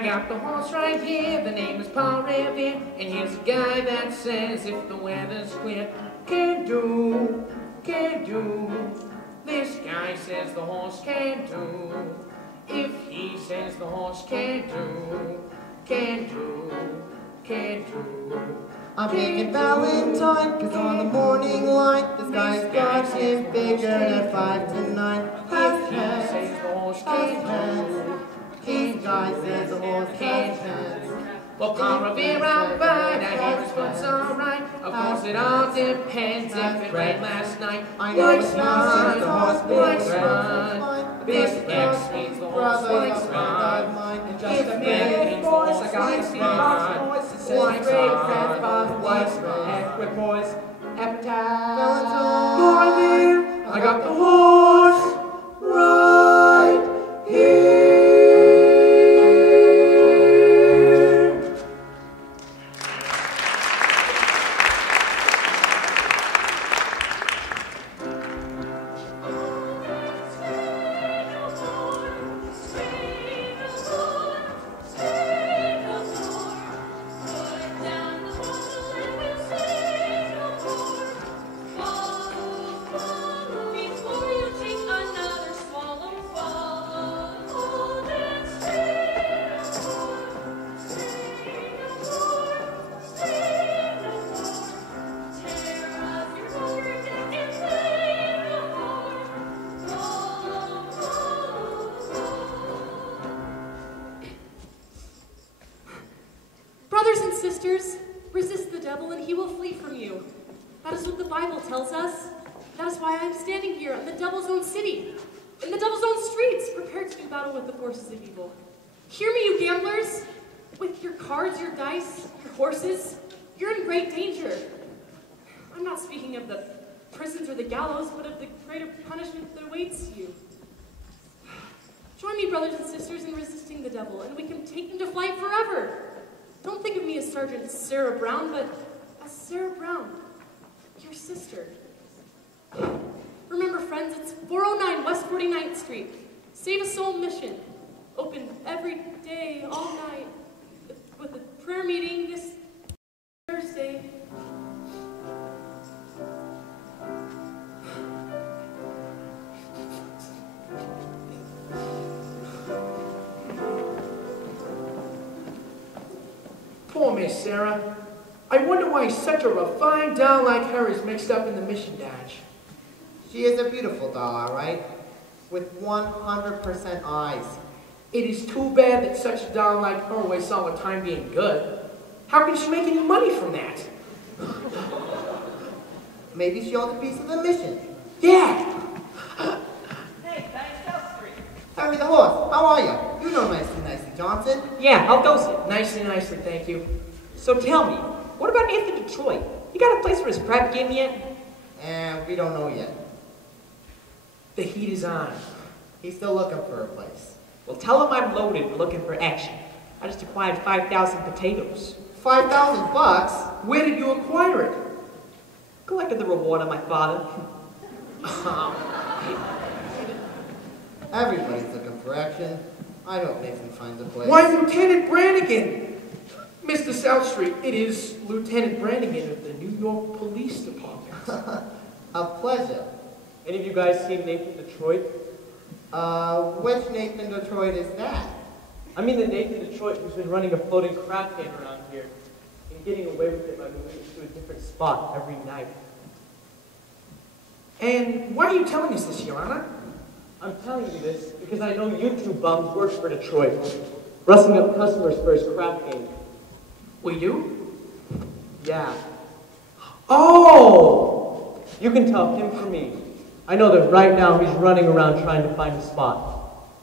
I got the horse right here, the name is Paul Revere, and here's a guy that says if the weather's clear, can do. This guy says the horse can do. If he says the horse can do. I'm thinking Valentine, cause on the morning light, the sky's got him figured at 5 to 9. Half past, this guy says the horse can dance. Well, Paul Revere out by, I hear his foot's alright. Of course it all depends if it rained last night. I know it's not the horse likes fun. This X means the horse likes fun. And If just a man minute, means the horse likes fun. Likes fun. Quick boys, appetite. Paul Revere, I got the horse right here. Brothers and sisters, resist the devil and he will flee from you. That is what the Bible tells us. That is why I am standing here in the devil's own city, in the devil's own streets, prepared to do battle with the forces of evil. Hear me, you gamblers. With your cards, your dice, your horses, you're in great danger. I'm not speaking of the prisons or the gallows, but of the greater punishment that awaits you. Join me, brothers and sisters, in resisting the devil, and we can take him to flight forever. Don't think of me as Sergeant Sarah Brown, but as Sarah Brown, your sister. Remember, friends, it's 409 West 49th Street. Save a Soul Mission. Open every day, all night, with a prayer meeting this Thursday. Poor Miss Sarah. I wonder why such a refined doll like her is mixed up in the mission dodge. She is a beautiful doll, all right, with 100% eyes. It is too bad that such a doll like her wastes all her time being good. How can she make any money from that? Maybe she owns a piece of the mission. Yeah! Hey, that's South Street. Harry the horse, how are you? You know Nicely Johnson. Yeah, how goes it? Nicely, thank you. So tell me, what about Nathan Detroit? You got a place for his crap game yet? And we don't know yet. The heat is on. He's still looking for a place. Well, tell him I'm loaded and looking for action. I just acquired 5,000 potatoes. 5,000 bucks? Where did you acquire it? Collected the reward of my father. Everybody's looking for action. I hope Nathan finds a place. Why, Lieutenant Brannigan! Mr. South Street, it is Lieutenant Brannigan of the New York Police Department. A pleasure. Any of you guys seen Nathan Detroit? Which Nathan Detroit is that? I mean the Nathan Detroit who's been running a floating crap can around here and getting away with it by moving it to a different spot every night. And why are you telling us this, Your Honor? I'm telling you this because I know you two bums work for Detroit, rustling up customers for his crap game. We do? Yeah. Oh! You can tell him from me. I know that right now he's running around trying to find a spot.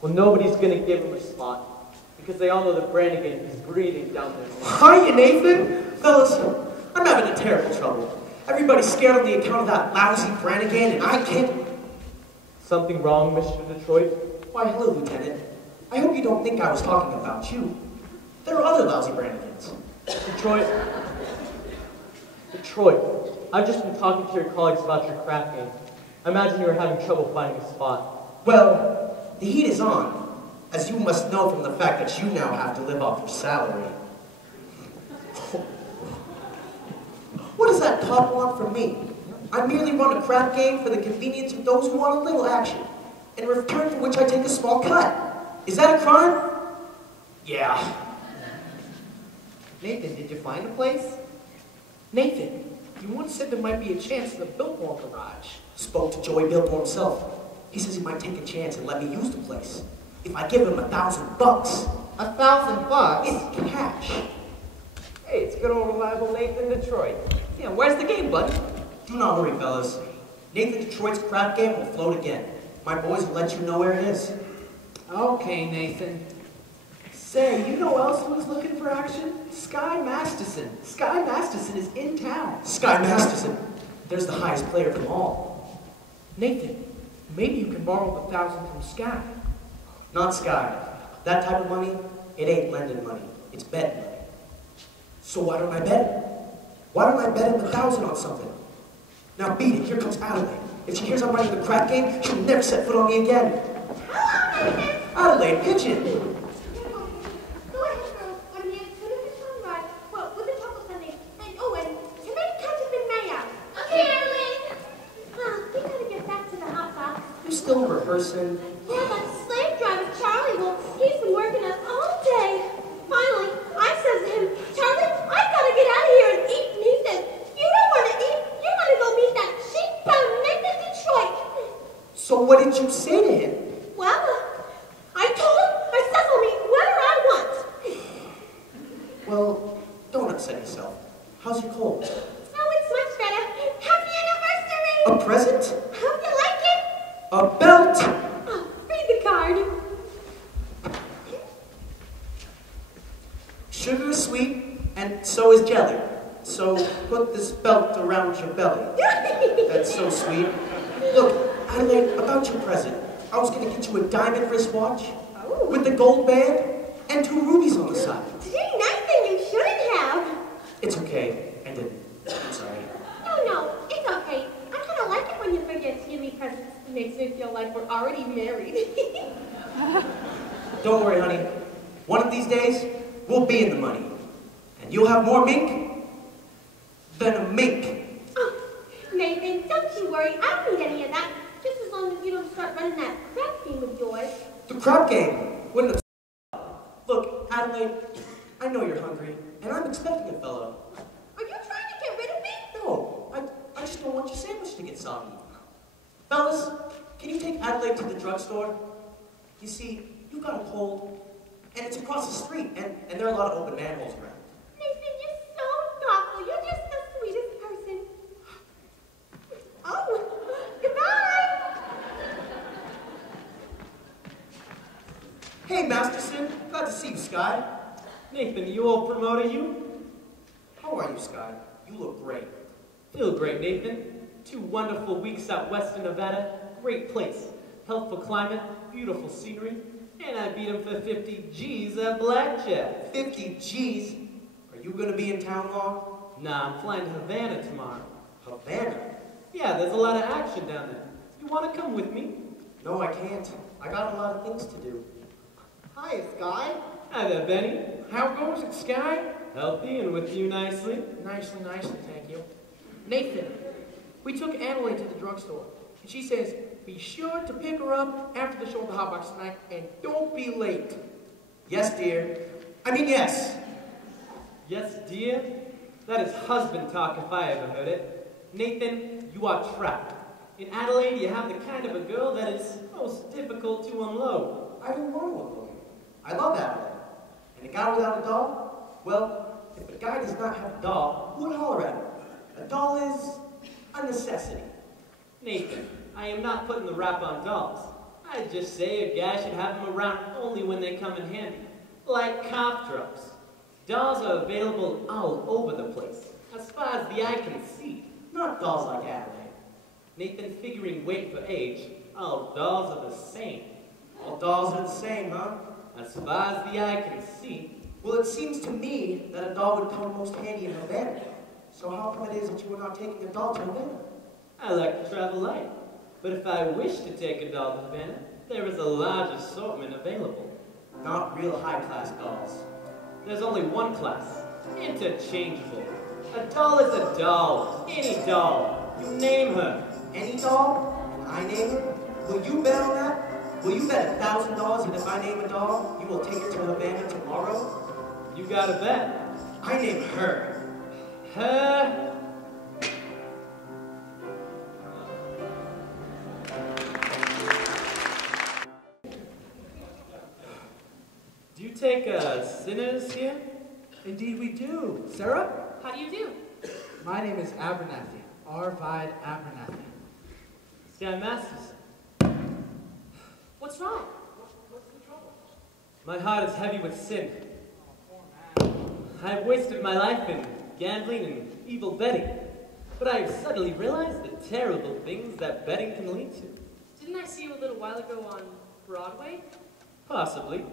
Well, nobody's going to give him a spot because they all know that Brannigan is breathing down there. Hiya, Nathan! Fellas, I'm having a terrible trouble. Everybody's scared on the account of that lousy Brannigan, and I can't... Something wrong, Mr. Detroit? Why, hello, Lieutenant. I hope you don't think I was talking about you. There are other lousy Brannigans. Detroit, I've just been talking to your colleagues about your crap game. I imagine you were having trouble finding a spot. Well, the heat is on. as you must know from the fact that you now have to live off your salary. What does that cop want from me? I merely run a crap game for the convenience of those who want a little action, in return for which I take a small cut. Is that a crime? Yeah. Nathan, did you find a place? Nathan, you once said there might be a chance in the Biltmore garage. Spoke to Joey Biltmore himself. He says he might take a chance and let me use the place. If I give him $1,000. $1,000? In cash. Hey, it's good old reliable Nathan Detroit. Yeah, where's the game, bud? Do not worry, fellas. Nathan Detroit's crap game will float again. My boys will let you know where it is. Okay, Nathan. Say, you know who else was looking for action? Sky Masterson. Sky Masterson is in town. Sky Masterson. There's the highest player of them all. Nathan, maybe you can borrow the 1,000 from Sky. Not Sky. That type of money, it ain't lending money. It's betting money. So why don't I bet it? Why don't I bet him 1,000 on something? Now beat it. Here comes Adelaide. If she hears I'm running the crap game, she'll never set foot on me again. Adelaide, pitch it. Go ahead, girl. I mean, as soon as the sun rises, well, with the chocolate sundae, and tomato ketchup and mayo. Okay, Adelaide. We gotta get back to the hot box. You're still rehearsing. Yeah, that slave driver, Charlie, well, he's been working us all day. Finally, I says to him, Charlie, I gotta get out of here and eat. And he says, you don't want to eat. You want to go meet that cheap-bone Nathan Detroit. So what did you say to him? Well, I told him I said he'll meet whoever I want. Well, don't upset yourself. How's your cold? Oh, it's much better. Happy anniversary! A present? Hope you like it. A belt? Oh, read the card. Sugar is sweet, and so is jelly. So put this belt around your belly. That's so sweet. Look, Adelaide, about your present. I was gonna get you a diamond wristwatch with the gold band and 2 rubies on the side. Today, Nathan, you shouldn't have. It's okay. I didn't. I'm sorry. No, it's okay. I kind of like it when you forget to give me presents. It makes me feel like we're already married. Don't worry, honey. One of these days, we'll be in the money. And you'll have more mink than a mink. Oh, Nathan, don't you worry. I don't need any of that. Just as long as you don't start running that crap game of yours. The crap game wouldn't have... Look, Adelaide, I know you're hungry, and I'm expecting a fellow. Are you trying to get rid of me? No, I just don't want your sandwich to get soggy. Fellas, can you take Adelaide to the drugstore? You see, you've got a cold, and it's across the street, and there are a lot of open manholes around. Nathan, you're so thoughtful. You're just the sweetest person. Oh, goodbye. Hey, Masterson, glad to see you, Sky. Nathan, you old promoter, you? How are you, Sky? You look great. Feel great, Nathan. 2 wonderful weeks out west in Nevada. Great place. Healthful climate, beautiful scenery. And I beat him for 50 G's at blackjack. 50 G's? Are you gonna be in town long? Nah, I'm flying to Havana tomorrow. Havana? Yeah, there's a lot of action down there. You want to come with me? No, I can't. I got a lot of things to do. Hi, Sky. Hi there, Benny. How goes it, Sky? Healthy and with you nicely. Nicely, thank you. Nathan, we took Adelaide to the drugstore, and she says, be sure to pick her up after the show at the Hot Box tonight, and don't be late. Yes, dear. I mean, yes. Yes, dear? That is husband talk if I ever heard it. Nathan, you are trapped. In Adelaide, you have the kind of a girl that is most difficult to unload. I don't want to unload you. I love Adelaide. And a guy without a doll? Well, if a guy does not have a doll, who would holler at him? A doll is a necessity. Nathan, I am not putting the rap on dolls. I just say a guy should have them around only when they come in handy. Like cough drops. Dolls are available all over the place, as far as the eye can see. Not dolls like Adelaide. Nathan, figuring weight for age, all dolls are the same. All dolls are the same, huh? As far as the eye can see. Well, it seems to me that a doll would come most handy in Havana. So how come it is that you are not taking a doll to Havana? I like to travel light. But if I wish to take a doll to Havana, there is a large assortment available. Not real high-class dolls. There's only one class, interchangeable. A doll is a doll, any doll. You name her. Any doll? And I name it? Will you bet on that? Will you bet $1,000 that if I name a doll, you will take her to Havana tomorrow? You gotta bet. I name her. Her. Do you take sinners here? Indeed we do. Sarah? How do you do? My name is Abernathy. Arvide Abernathy. Sky Masters. What's wrong? My heart is heavy with sin. I have wasted my life in gambling and evil betting, but I have suddenly realized the terrible things that betting can lead to. Didn't I see you a little while ago on Broadway? Possibly.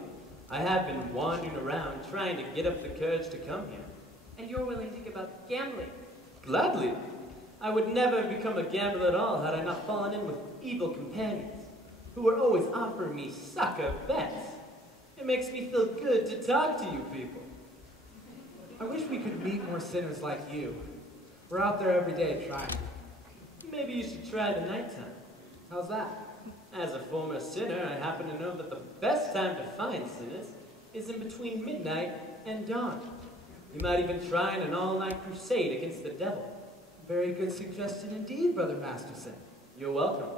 I have been wandering around trying to get up the courage to come here. And you're willing to give up gambling? Gladly. I would never have become a gambler at all had I not fallen in with evil companions who were always offering me sucker bets. It makes me feel good to talk to you people. I wish we could meet more sinners like you. We're out there every day trying. Maybe you should try the nighttime. How's that? As a former sinner, I happen to know that the best time to find sinners is in between midnight and dawn. You might even try an all-night crusade against the devil. Very good suggestion indeed, Brother Masterson. You're welcome.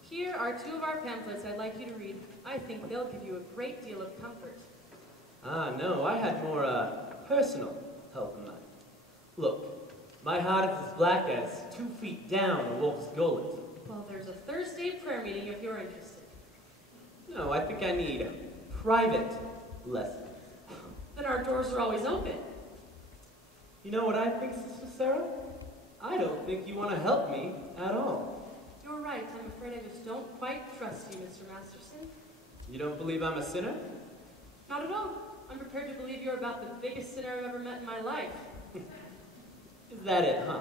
Here are 2 of our pamphlets I'd like you to read. I think they'll give you a great deal of comfort. Ah, no, I had more, personal help in mind. Look, my heart is as black as 2 feet down a wolf's gullet. Well, there's a Thursday prayer meeting if you're interested. No, I think I need private lessons. Then our doors are always open. You know what I think, Sister Sarah? I don't think you want to help me at all. You're right. I'm afraid I just don't quite trust you, Mr. Masterson. You don't believe I'm a sinner? Not at all. I'm prepared to believe you're about the biggest sinner I've ever met in my life. Is that it, huh?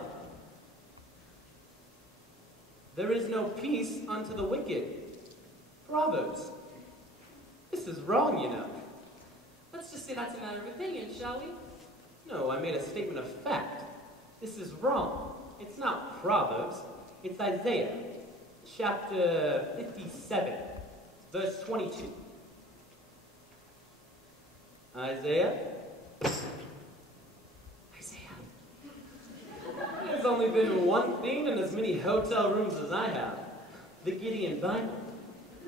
There is no peace unto the wicked. Proverbs. This is wrong, you know. Let's just say that's a matter of opinion, shall we? No, I made a statement of fact. This is wrong. It's not Proverbs. It's Isaiah, chapter 57, verse 22. Isaiah? There's only been one thing in as many hotel rooms as I have. The Gideon Bible.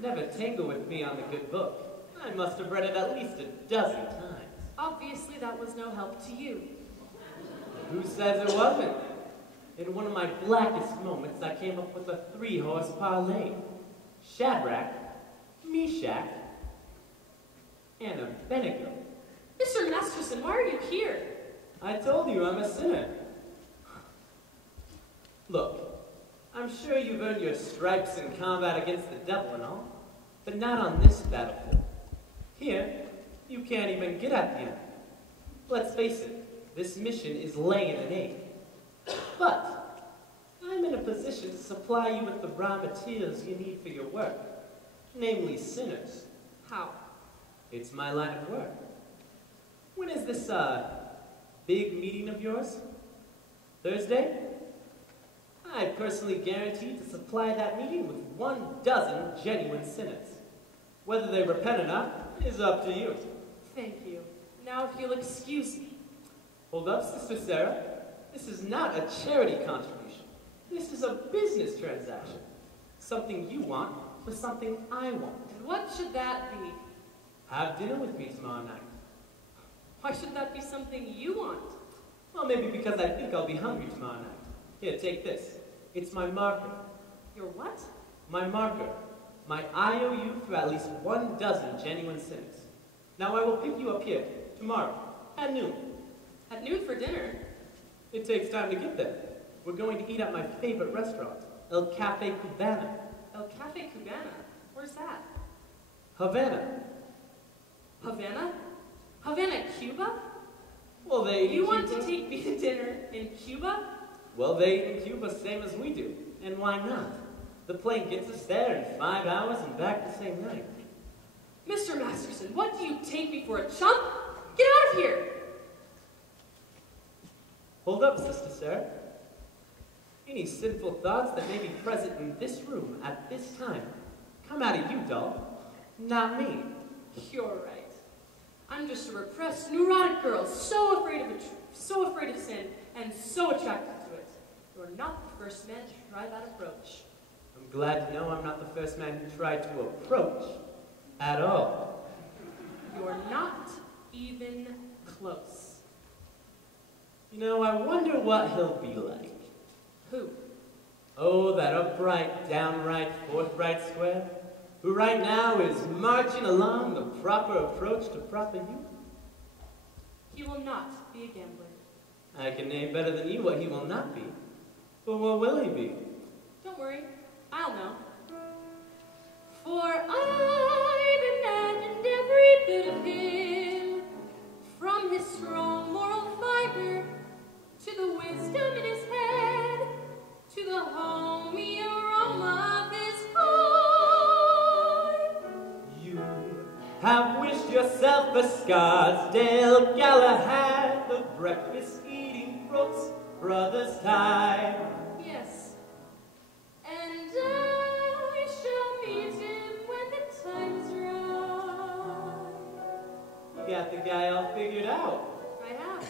Never tangle with me on the good book. I must have read it at least a dozen times. Obviously, that was no help to you. Who says it wasn't? In one of my blackest moments, I came up with a 3-horse parlay. Shadrach, Meshach, and Abednego. Mr. Masterson, why are you here? I told you I'm a sinner. Look, I'm sure you've earned your stripes in combat against the devil and all, but not on this battlefield. Here, you can't even get at the enemy. Let's face it, this mission is laying an egg. But I'm in a position to supply you with the raw materials you need for your work, namely sinners. How? It's my line of work. When is this, big meeting of yours? Thursday? I personally guarantee to supply that meeting with 12 genuine sinners. Whether they repent or not is up to you. Thank you. Now, if you'll excuse me. Hold up, Sister Sarah. This is not a charity contribution. This is a business transaction. Something you want for something I want. And what should that be? Have dinner with me tomorrow night. Why should that be something you want? Well, maybe because I think I'll be hungry tomorrow night. Here, take this. It's my marker. Your what? My marker. My IOU for at least 12 genuine sinners. Now I will pick you up here, tomorrow, at noon. At noon for dinner? It takes time to get there. We're going to eat at my favorite restaurant, El Cafe Cubana. El Cafe Cubana? Where's that? Havana. Havana? Havana, Cuba? Well, they eat You in want Cuba. to take me to dinner in Cuba? Well, they eat in Cuba same as we do. And why not? The plane gets us there in 5 hours and back the same night. Mr. Masterson, what do you take me for, a chump? Get out of here! Hold up, Sister Sarah. Any sinful thoughts that may be present in this room at this time come out of you, doll, not me. You're right. I'm just a repressed, neurotic girl, so afraid of sin, and so attracted to it. You're not the first man to try that approach. I'm glad to know I'm not the first man who tried to approach at all. You're not even close. You know, I wonder what he'll be like. Who? Oh, that upright, downright, forthright square, who right now is marching along the proper approach to proper youth. He will not be a gambler. I can name better than you what he will not be. But what will he be? Don't worry, I'll know. For I've imagined every bit of him, from his strong moral fiber, to the wisdom in his head, to the homey aroma of his heart. You have wished yourself a Scarsdale Galahad, the breakfast-eating Brooks Brothers type. Yes, and I shall meet him when the time is right. You got the guy all figured out, I have.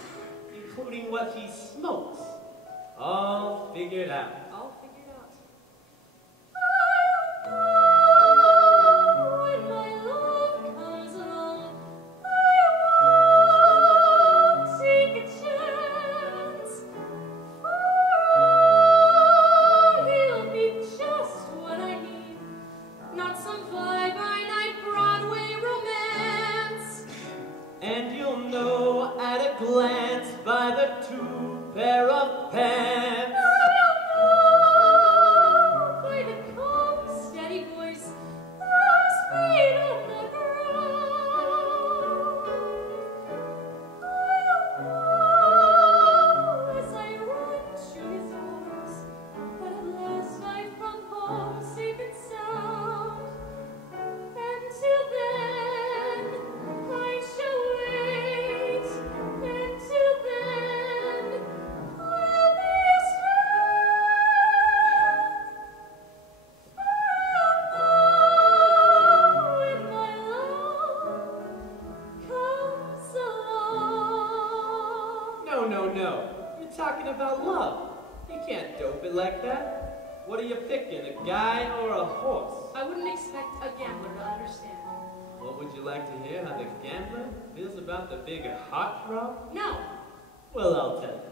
including what he smokes. All figured out. All figured out. When my love comes along, I won't take a chance. For he'll be just what I need, not some fly-by-night Broadway romance. And you'll know at a glance by the two pair of pants. By the calm, steady voice, those feet on the ground. I'll know as I run to his arms that at last I've come home safe and sound. Until then, I shall wait. Until then, I'll be a when my love comes along. No. You're talking about love. You can't dope it like that. What are you picking, a guy or a horse? I wouldn't expect a gambler to understand. What would you like to hear how the gambler feels about the big heartthrob? No. Well, I'll tell you.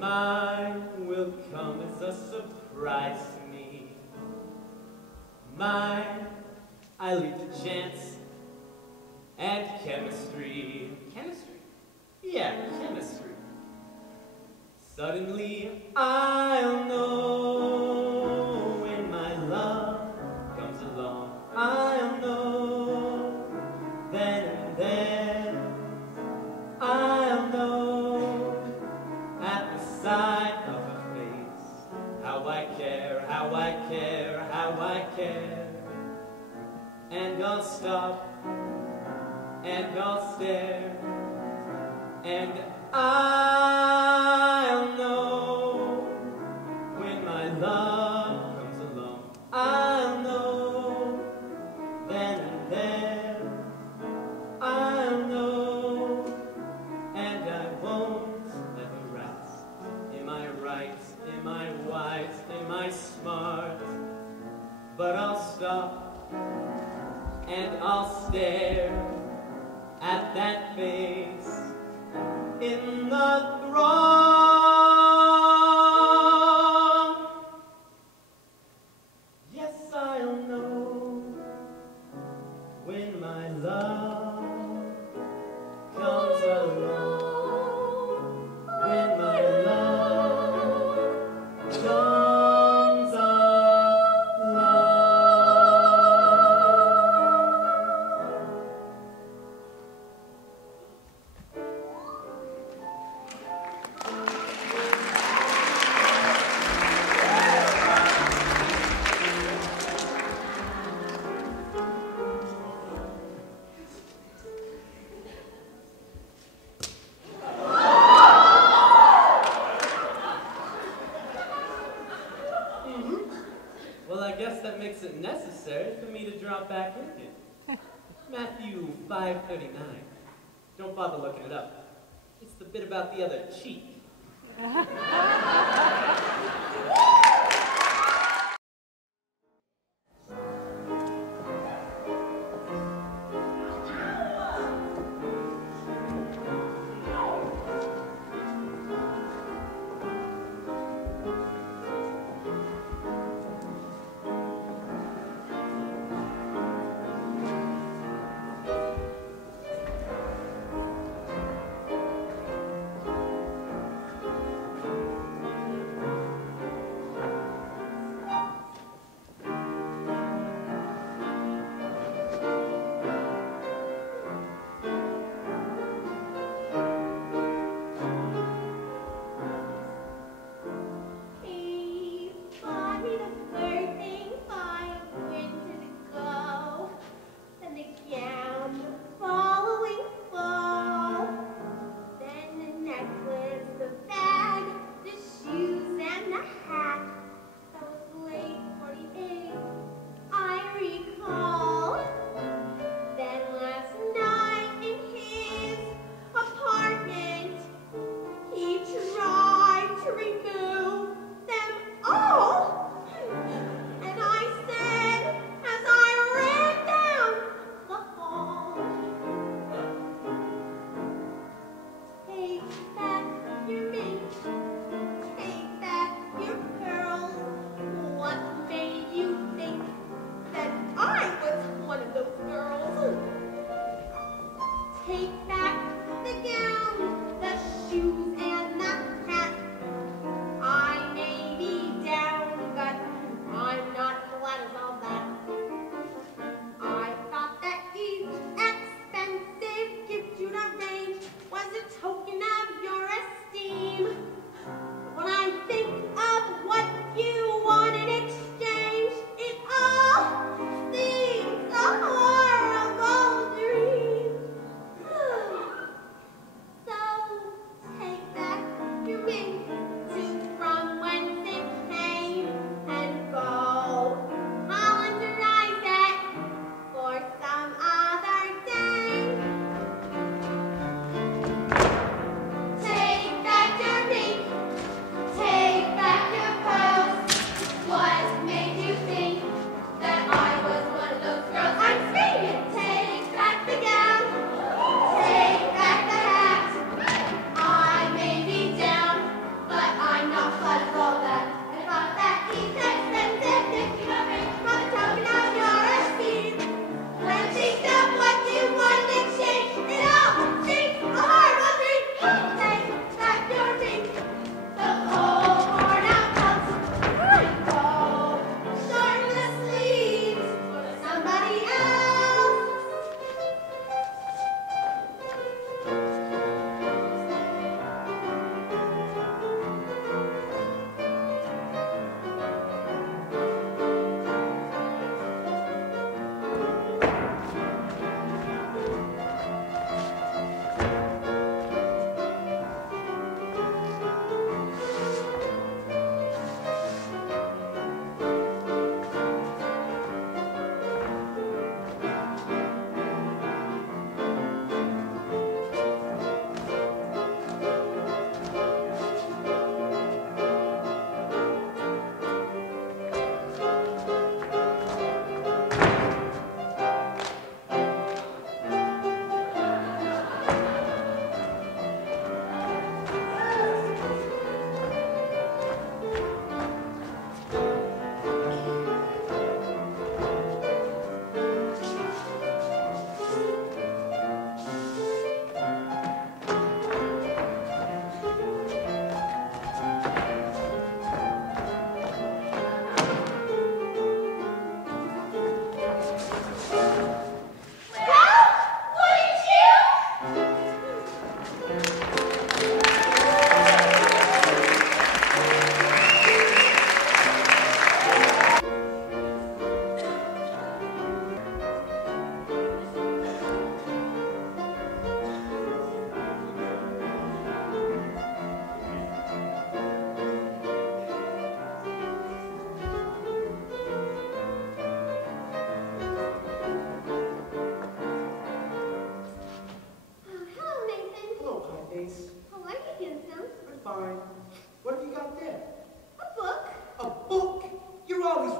Mine will come as a surprise to me. Mine, I leave to chance and chemistry. Chemistry. Yeah, chemistry. Suddenly, I'll know when my love comes along. I'll know then and there. I'll know at the sight of her face how I care, how I care, how I care. And I'll stop and I'll stare. And I'll know when my love comes along. I'll know then and there. I'll know, and I won't ever rest. Am I right? Am I wise? Am I smart? But I'll stop and I'll stare at that face in the throng. Yes, I'll know when my love comes along. When my love comes along. Well, I guess that makes it necessary for me to drop back in here. Matthew 5:39. Don't bother looking it up. It's the bit about the other cheek.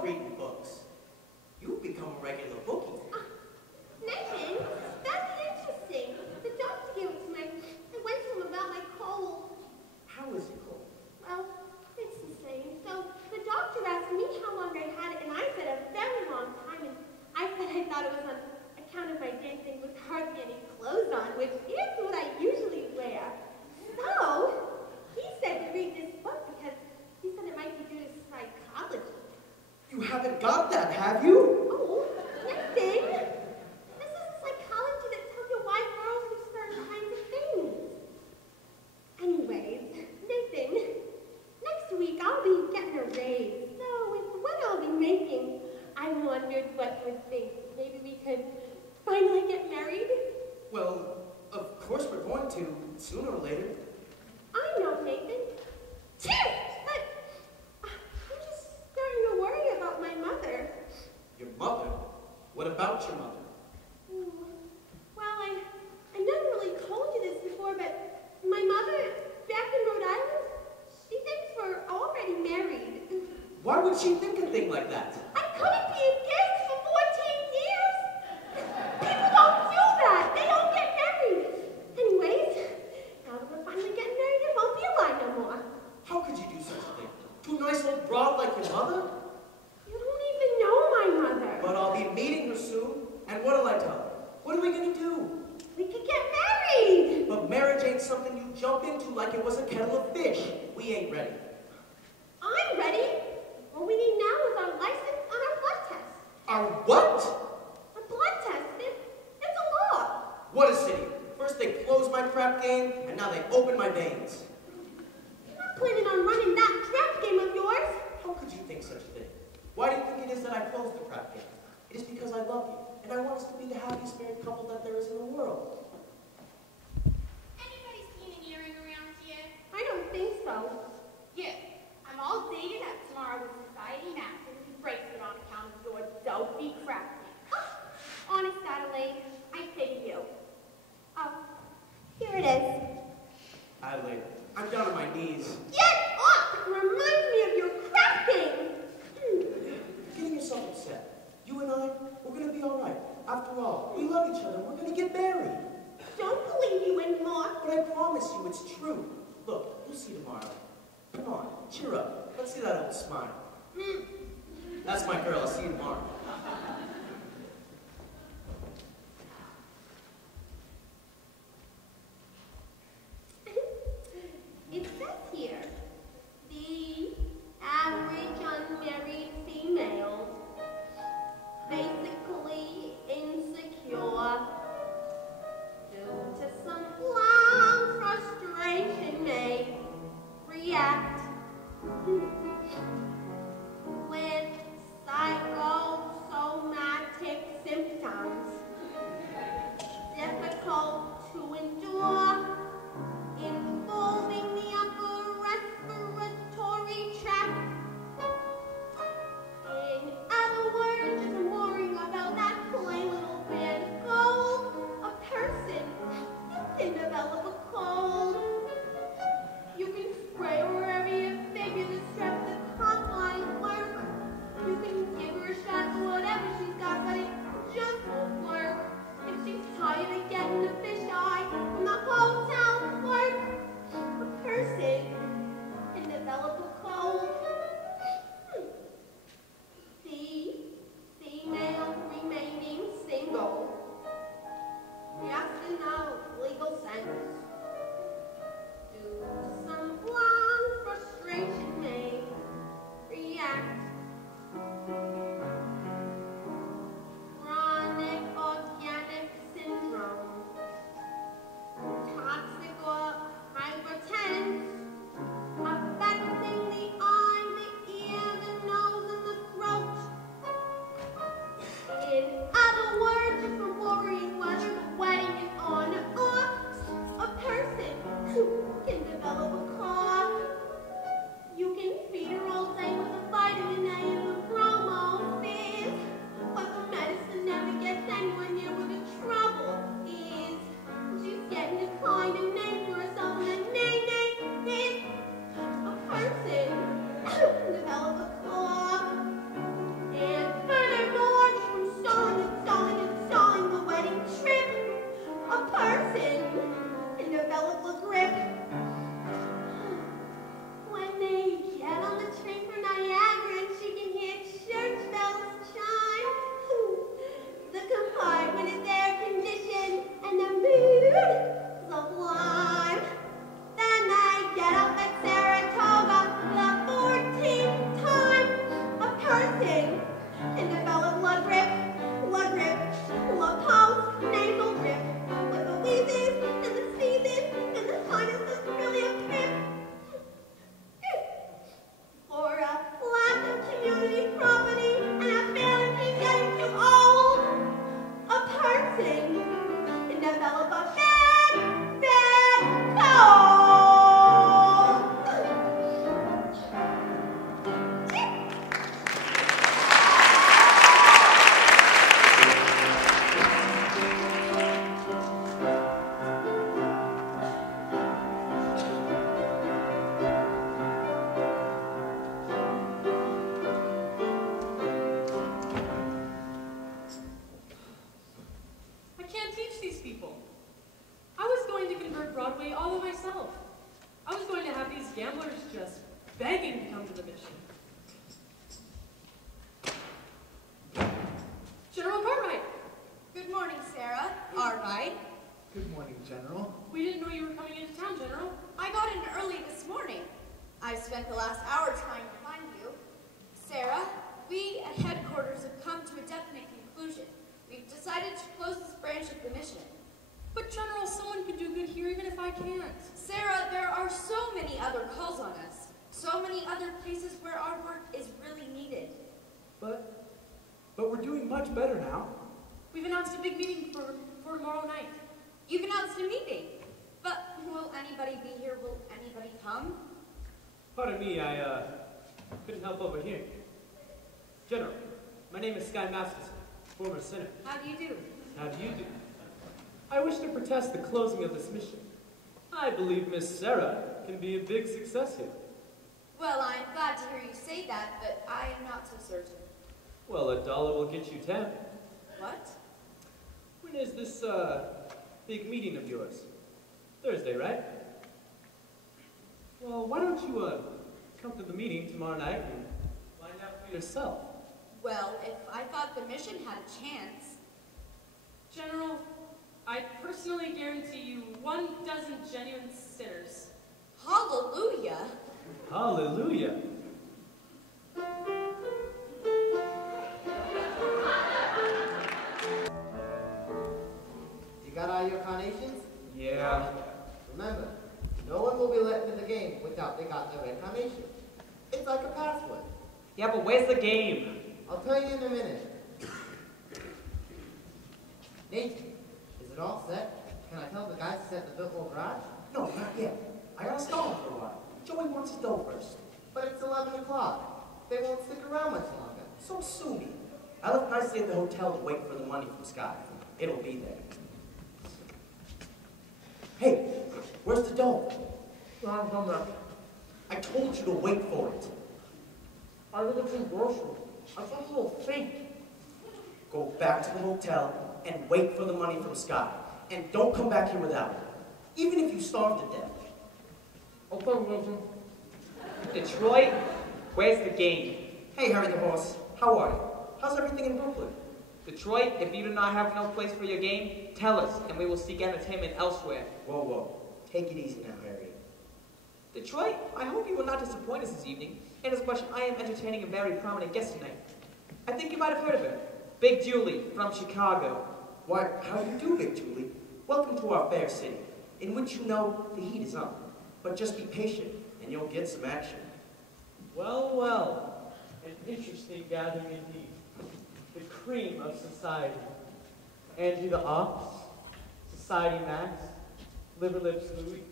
reading books. You've become a regular bookie. Nathan, that's interesting. The doctor gave it to me. I went to him about my cold. How is it cold? Well, it's the same. So the doctor asked me how long I had it, and I said a very long time. And I said I thought it was on account of my dancing with hardly any clothes on, which is what I usually wear. So he said to read this book because he said it might be due to psychology. You haven't got that, have you? Oh, Nathan! This is a psychology that tells you why girls do certain kinds of things. Anyways, Nathan, next week I'll be getting a raise. So with what I'll be making, I wondered what you would think. Maybe we could finally get married? Well, of course we're going to, sooner or later. I know, Nathan. But I'm just starting to worry about my mother. Your mother? What about your mother? Well, I never really told you this before, but my mother, back in Rhode Island, she thinks we're already married. Why would she think a thing like that? I couldn't be engaged for 14 years. People don't do that. They don't get married. Anyways, now that we're finally getting married, it won't be a lie no more. How could you do such a thing? To a nice old broad like your mother? You don't even know my mother. But I'll be meeting her soon, and what'll I tell her? What are we gonna do? We could get married. But marriage ain't something you jump into like it was a kettle of fish. We ain't ready. I'm ready. All we need now is our license and our blood test. Our what? A blood test. It's a law. What a city. First they closed my crap game, and now they open my veins. You're not planning on running that crap game of yours. How could you think such a thing? Why do you think it is that I closed the crap game? It is because I love you, and I want us to be the happiest married couple that there is in the world. Anybody seen an earring around here? I don't think so. Yeah. I'm all dated up tomorrow with Society Masters who breaks it on account of your dopey crap game. Honest, Adelaide, I pity you. Oh, here it is. Adelaide, I'm down on my knees. Get up! It reminds me of your crap game. You're getting yourself upset. You and I, we're gonna be all right. After all, we love each other. We're gonna get married. Don't believe you anymore. But I promise you, it's true. Look, you'll see tomorrow. Come on, cheer up. Let's see that old smile. That's my girl. I'll see you tomorrow. It says here, the average unmarried female, basically insecure, due to some long frustration may react with psycho parsing and develop blood drip, love pulse, nasal drip, with the wheezes and the sneezes and the sinuses really a trip. For a lack of community property and a fantasy getting too old, a parsing and develop a bad cold. I can't teach these people. I was going to convert Broadway all of myself. I was going to have these gamblers just begging to come to the mission. General Cartwright! Good morning, Sarah. All right. Good morning, General. We didn't know you were coming into town, General. I got in early this morning. I spent the last hour trying to find you. Sarah, we at headquarters have come to a definite conclusion. We've decided to close this branch of the mission. But General, someone could do good here even if I can't. Sarah, there are so many other calls on us. So many other places where our work is really needed. But we're doing much better now. We've announced a big meeting for tomorrow night. You've announced a meeting. But will anybody be here? Will anybody come? Pardon me, I couldn't help over here. General, my name is Sky Masterson, former sinner. How do you do? How do you do? I wish to protest the closing of this mission. I believe Miss Sarah can be a big success here. Well, I'm glad to hear you say that, but I am not so certain. Well, $1 will get you 10. What? When is this, big meeting of yours? Thursday, right? Well, why don't you, come to the meeting tomorrow night and find out for yourself? Well, if I thought the mission had a chance. General, I personally guarantee you 1 dozen genuine sinners. Hallelujah! Hallelujah! You got all your carnations? Yeah. Remember, no one will be let into the game without they got their red carnation. It's like a password. Yeah, but where's the game? I'll tell you in a minute. Nathan, is it all set? Can I tell the guys to set the Biltmore garage? No, not yet. I gotta stall for a while. Joey wants to go first. But it's 11 o'clock. They won't stick around much longer. So sue me. I left nicely at the hotel to wait for the money from Sky. It'll be there. Hey, where's the dough? I'm coming up. I told you to wait for it. I was looking grocery. I felt a little faint. Go back to the hotel and wait for the money from Sky. And don't come back here without it. Even if you starve to death. Okay, Wilson. Detroit, where's the game? Hey, Harry the Horse. How are you? How's everything in Brooklyn? Detroit, if you do not have no place for your game, tell us, and we will seek entertainment elsewhere. Whoa, whoa. Take it easy now, Harry. Detroit, I hope you will not disappoint us this evening. Inasmuch I am entertaining a very prominent guest tonight. I think you might have heard of her. Big Julie from Chicago. Why, how do you do, Big Julie? Welcome to our fair city, in which you know the heat is on. But just be patient, and you'll get some action. Well, well, an interesting gathering indeed. The cream of society. Angie the Ox, Society Max, Liver Lips Louie.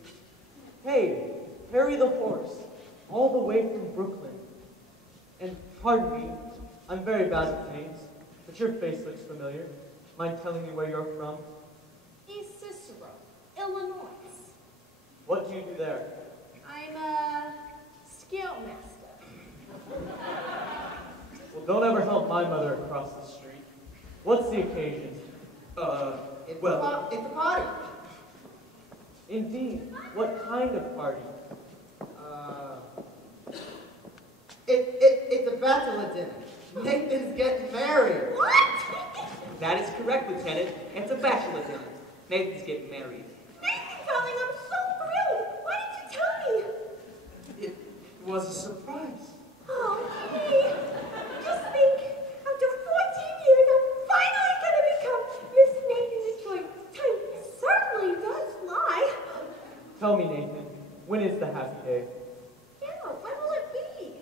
Hey, Harry the Horse, all the way from Brooklyn. And pardon me, I'm very bad at names, but your face looks familiar. Mind telling me where you're from? East Cicero, Illinois. What do you do there? I'm a scoutmaster. Well, don't ever help my mother across the street. What's the occasion? It's a party. Indeed. What kind of party? It's a bachelor dinner. Nathan's getting married. What? That is correct, Lieutenant. It's a bachelor dinner. Nathan's getting married. Nathan, darling, I'm so thrilled. Why didn't you tell me? It was a surprise. Oh, hey. Just When is the happy day? Yeah, when will it be?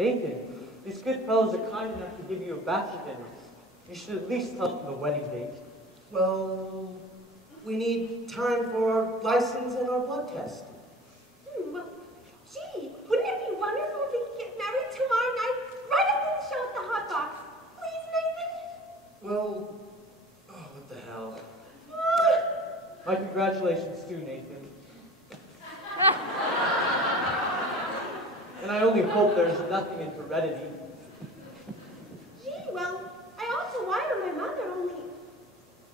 Nathan, these good fellows are kind enough to give you a batch of dinners. You should at least tell them the wedding date. Well, we need time for our license and our blood test. Well, gee, wouldn't it be wonderful if we could get married tomorrow night, right after the show at the Hot Box? Please, Nathan? Well, oh, what the hell? My congratulations too, Nathan. And I only hope there's nothing in heredity. Gee, well, I ought to wire my mother, only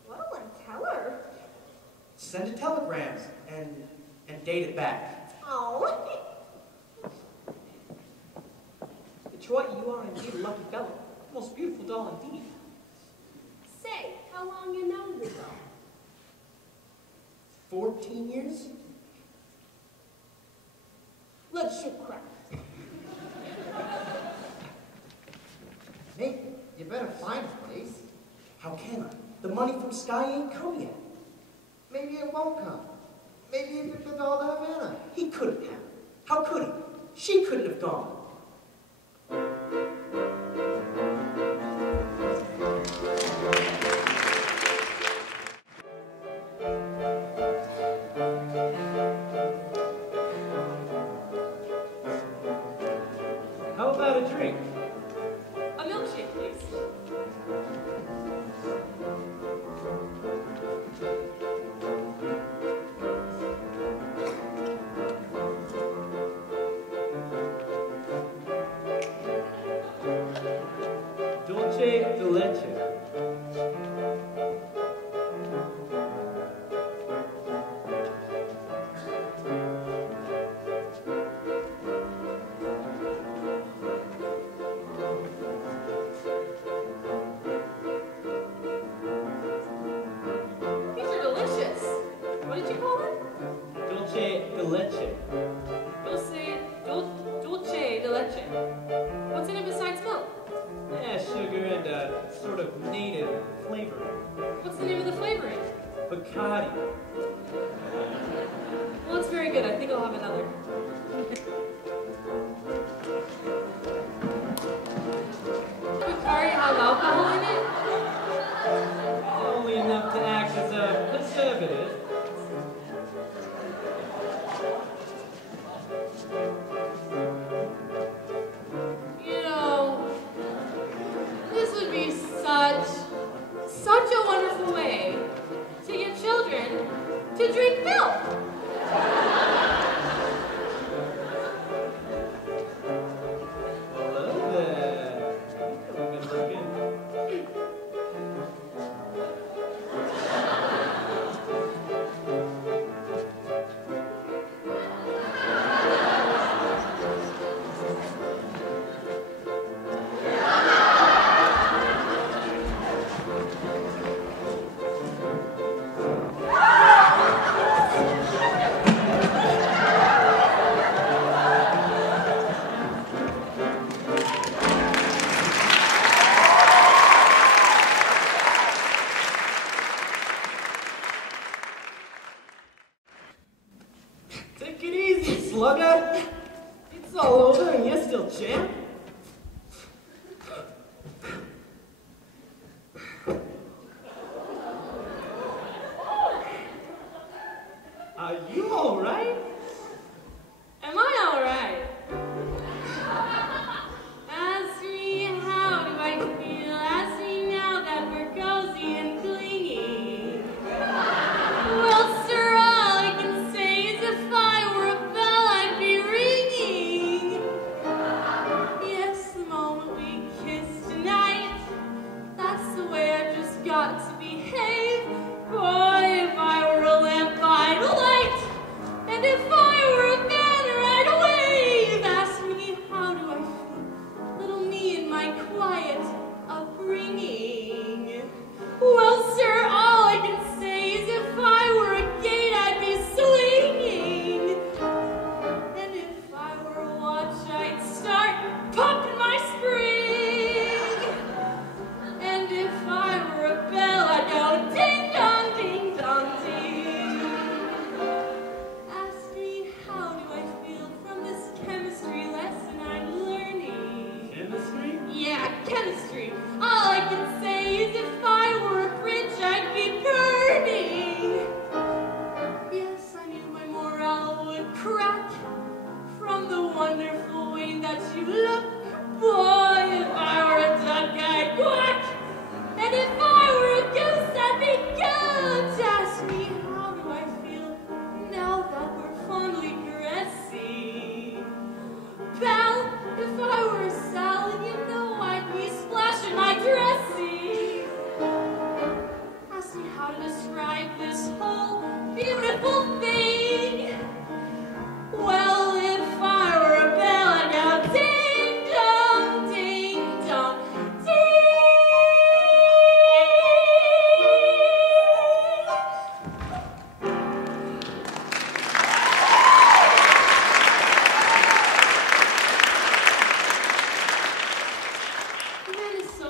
what'll I tell her? Send a telegrams and date it back. Oh. Detroit, you are indeed a lucky fellow. Most beautiful doll indeed. Say, how long you known the doll? 14 years? Let's shoot crap. Nathan, you better find a place. How can I? The money from Sky ain't come yet. Maybe it won't come. Maybe he took the doll to Havana. He couldn't have. How could he? She couldn't have gone. How about a drink? A milkshake, please. Dolce de leche. These are delicious. What did you call them? Dolce de leche. Dulce de leche. What's in it besides milk? Yeah, sugar and a sort of native flavor. What's the name of the flavoring? Bacardi. Well, it's very good. I think I'll have another. Bacardi have alcohol in it? Only enough to act as a preservative. You know, this would be such a wonderful way to get children to drink milk. Hello there. Good looking.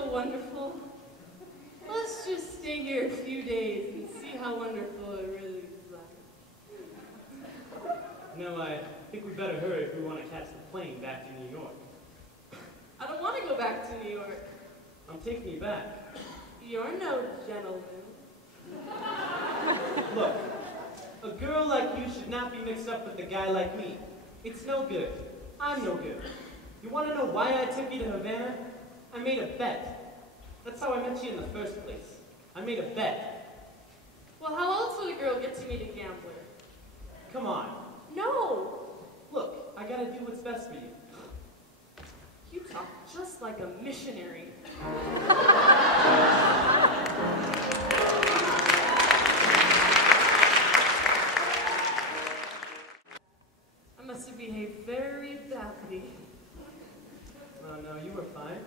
so wonderful. Let's just stay here a few days and see how wonderful it really is like. No, I think we better hurry if we want to catch the plane back to New York. I don't want to go back to New York. I'm taking you back. You're no gentleman. Look, a girl like you should not be mixed up with a guy like me. It's no good. I'm no good. You want to know why I took you to Havana? I made a bet. That's how I met you in the first place. I made a bet. Well, how else would a girl get to meet a gambler? Come on. No! Look, I gotta do what's best for you. You talk just like a missionary. I must have behaved very badly. Oh, no, you were fine.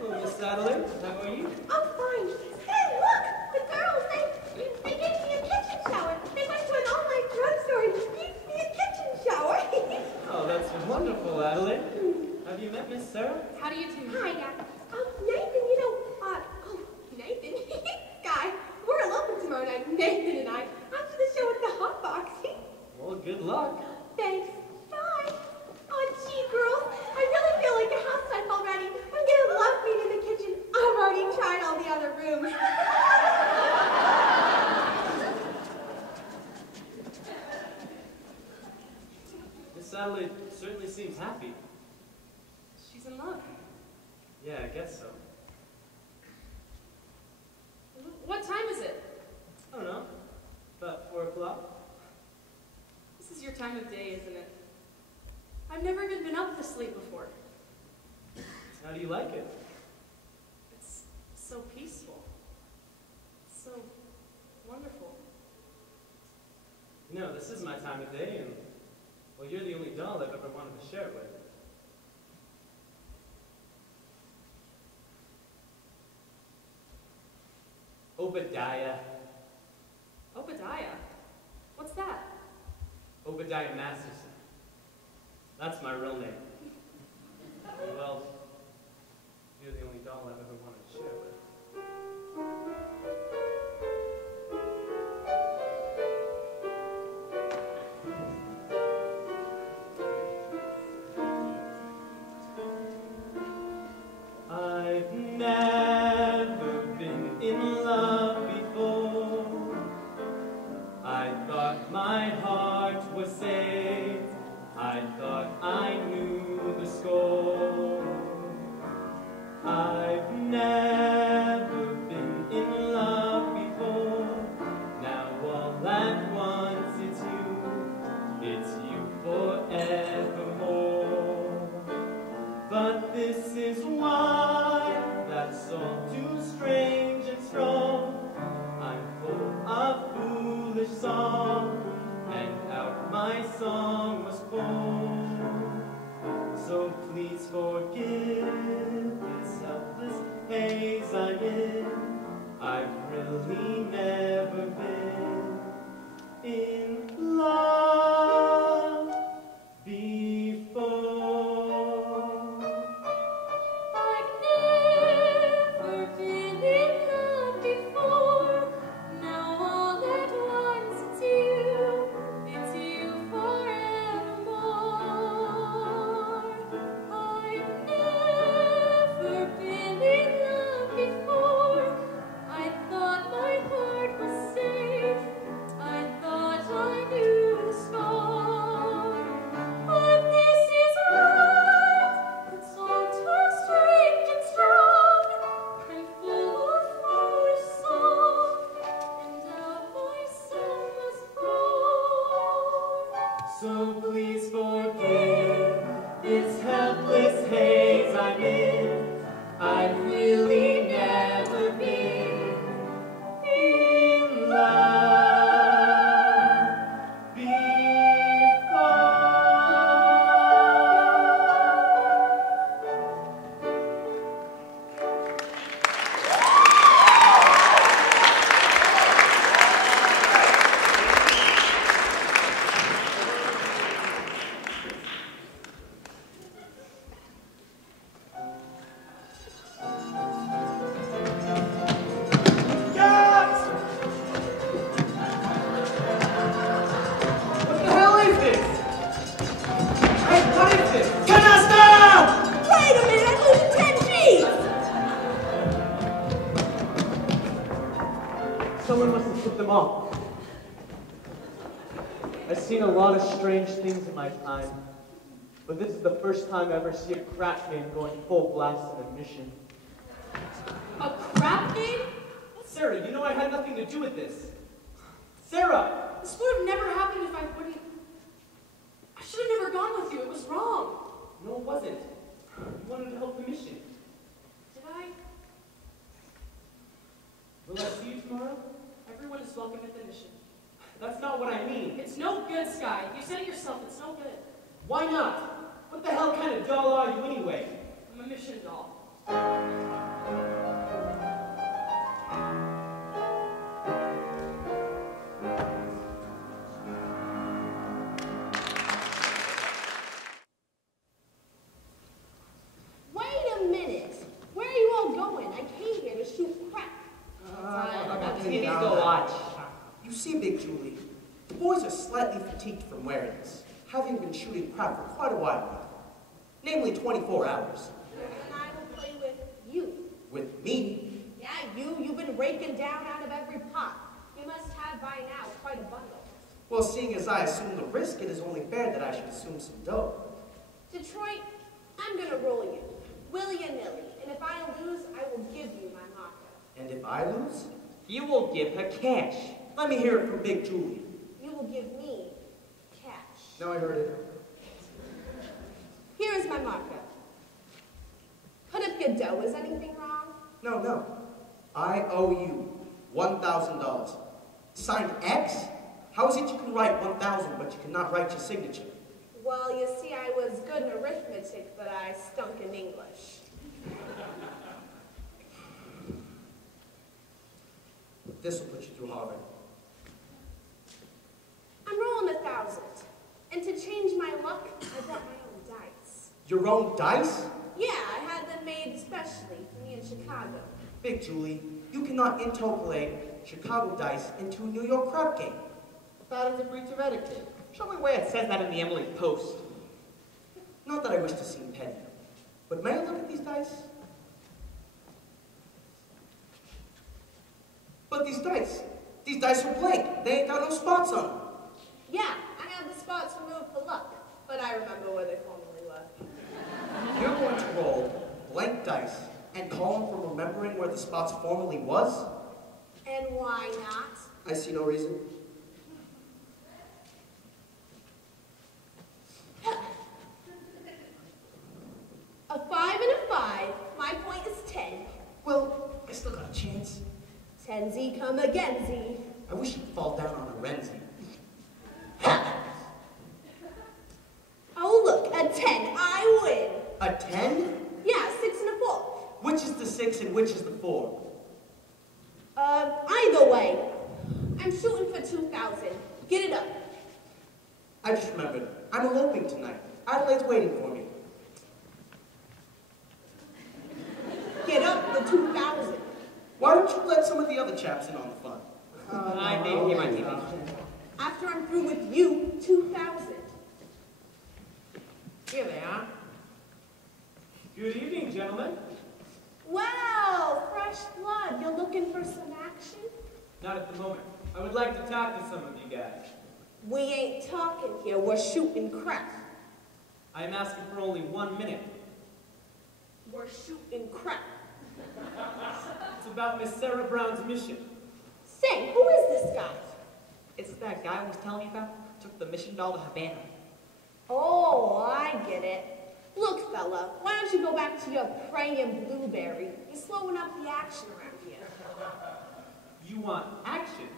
Hello, Miss Sadler. How are you? I'm fine. Hey, look! The girls, they gave me a kitchen shower. They went to an all-night drugstore and gave me a kitchen shower. Oh, that's wonderful, Adelaide. Have you met Miss Sarah? How do you do? Hi, Nathan, Nathan, Guy, we're eloping tomorrow night, Nathan and I, after the show at the Hot Box. Well, good luck. Thanks. Bye. Oh, gee, girls, I really feel like a housewife already. I'm gonna love being in the kitchen. I've already tried all the other rooms. Miss Adelaide certainly seems happy. She's in love. Yeah, I guess so. What time is it? I don't know. About 4 o'clock? This is your time of day, isn't it? I've never even been up this late before. How do you like it? It's so peaceful. It's so wonderful. You know, this is my time of day, and, well, you're the only doll I've ever wanted to share it with. Obadiah. Obadiah? What's that? Obadiah Masterson. That's my real name. Well, you're the only doll I've ever wanted to share with. I've never been in love before. I thought my heart was safe. I thought I knew the score. I've never been in love before. Now all at once it's you forevermore. But this is why that's all too strange and strong. I'm full of foolish song, and out my song was born. So please forgive this helpless haze I'm in. I've really never been in love before. I've never been in love before. Now all at once it's you forevermore. I've never been in love before. I thought my heart was safe. I thought I knew the score. But this is what it's all too strange and strong. I'm full of foolish song, and out my song was born. So please forgive this helpless haze I'm in. I've really never been in love before. monk. I've seen a lot of strange things in my time, but this is the first time I ever see a crap game going full blast in a mission. A crap game? Sarah, you know I had nothing to do with this. Sarah! This would have never happened if I wouldn't... I should have never gone with you. It was wrong. No, it wasn't. You wanted to help the mission. Did I? Will I see you tomorrow? Everyone is welcome at the mission. That's not what I mean. It's no good, Sky. You said it yourself. It's no good. Why not? What the hell kind of doll are you anyway? I'm a mission doll. Wait a minute. Where are you all going? I came here to shoot crap. You need to go watch. You see, Big Julie, the boys are slightly fatigued from wearing this, having been shooting crap for quite a while now. Namely 24 hours. And I will play with you. With me, Yeah, you've been raking down out of every pot. You must have by now quite a bundle. well, seeing as I assume the risk, it is only fair that I should assume some dough. Detroit, I'm gonna roll you, willy-nilly, and if I lose, I will give you my motto. And if I lose, You will give her cash. let me hear it from Big Julie. You will give me cash. Now I heard it. Here is my marker. Put up your dough. Is anything wrong? No. I owe you $1,000. Signed X? How is it you can write 1,000 but you cannot write your signature? Well, you see, I was good in arithmetic, but I stunk in English. This will put you through Harvard. I'm rolling 1,000. And to change my luck, I brought my own dice. Your own dice? Yeah, I had them made specially for me in Chicago. Big Julie, you cannot interpolate Chicago dice into a New York crap game. I thought it was a breach of etiquette. Show me where it says that in the Emily Post. Not that I wish to seem petty, but may I look at these dice? But these dice are blank. They ain't got no spots on them. Yeah, I had the spots removed for luck, but I remember where they formerly were. You're going to roll blank dice and call them from remembering where the spots formerly was? And why not? I see no reason. A 5 and a 5. My point is 10. Well, I still got a chance. 10Z come again, Z. I wish you'd fall down on a Renzi. Oh, look, a 10. I win. A 10? Yeah, 6 and a 4. Which is the 6 and which is the 4? Either way. I'm shooting for 2,000. Get it up. I just remembered. I'm eloping tonight. Adelaide's waiting for me. Get up the 2,000. Why don't you let some of the other chaps in on the fun? I may hear my TV. After I'm through with you, 2,000. Here they are. Good evening, gentlemen. Wow, fresh blood. You're looking for some action? Not at the moment. I would like to talk to some of you guys. We ain't talking here. We're shooting crap. I am asking for only 1 minute. We're shooting crap. It's about Miss Sarah Brown's mission. Say, who is this guy? It's that guy I was telling you about? Took the mission doll to Havana. Oh, I get it. Look, fella, why don't you go back to your praying blueberry? You're slowing up the action around here. You want action?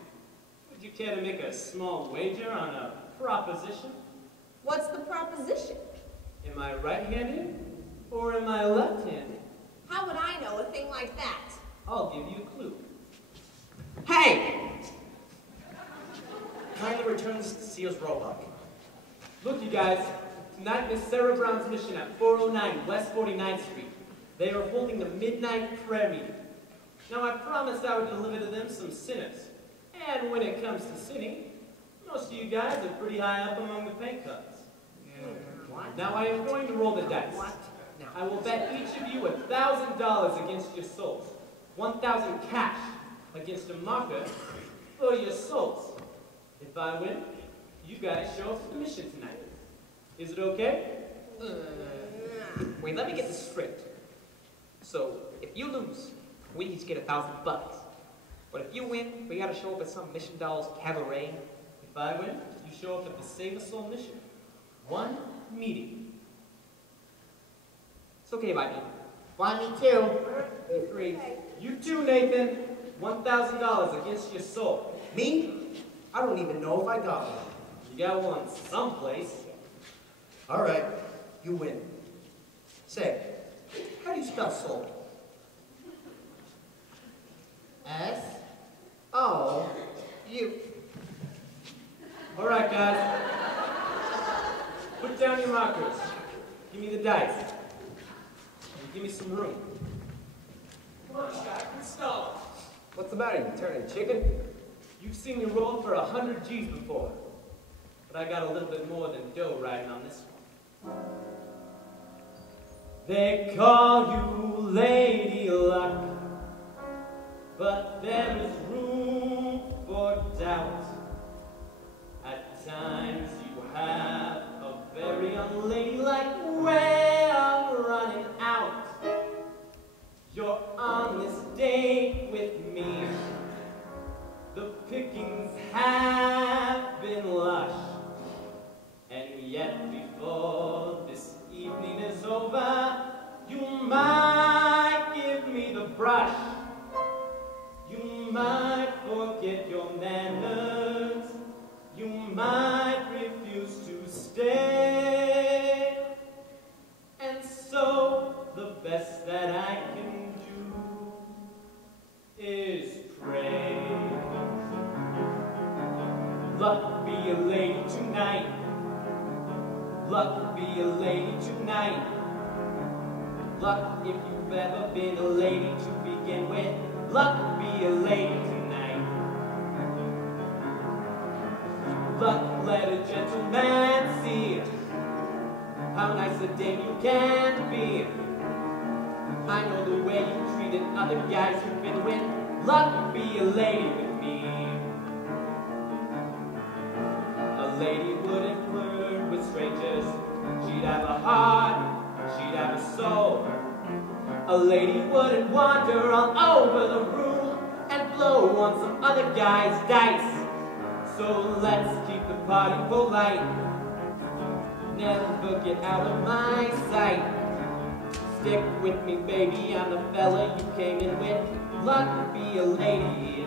Would you care to make a small wager on a proposition? What's the proposition? Am I right-handed or am I left-handed? How would I know a thing like that? I'll give you a clue. Hey! Kindly return this to Sears Roebuck. Look, you guys. Tonight, Miss Sarah Brown's mission at 409 West 49th Street. They are holding the midnight prayer meeting. Now, I promised I would deliver to them some sinners. And when it comes to sinning, most of you guys are pretty high up among the pay cuts. Now, I am going to roll the dice. I will bet each of you $1,000 against your souls. 1,000 cash against a marker, for your souls. If I win, you guys show up to the mission tonight. Is it okay? Wait, let me get this straight. So, if you lose, we each get $1,000. But if you win, we gotta show up at some Mission Dolls cabaret. If I win, you show up at the Save a Soul mission. One meeting. It's okay by me. Why me too? Great. You too, Nathan. $1,000 against your soul. Me? I don't even know if I got one. You got one someplace. All right, you win. Say, how do you spell soul? S-O-U. All right, guys. Put down your markers. Give me the dice. And give me some room. Come on, Scott. Let's stall. What's the matter? You turning chicken? You've seen me roll for 100 G's before. But I got a little bit more than dough riding on this one. They call you Lady Luck, but there is room for doubt. At times you have a very unladylike way of running out. You're on this date with me. The pickings have been lush, and yet before this evening is over, you might give me the brush. You might forget your manners. You might refuse to stay. And so the best that I can do is pray. Luck be a lady tonight. Luck be a lady tonight. Luck if you've ever been a lady to begin with. Luck be a lady tonight. Luck let a gentleman see how nice a dame you can be. I know the way you treated other guys you've been with. Luck be a lady with me. A lady wouldn't flirt with strangers. She'd have a heart, she'd have a soul. A lady wouldn't wander all over the room and blow on some other guy's dice. So let's keep the party polite. Never get out of my sight. Stick with me, baby, I'm the fella you came in with. Luck be a lady.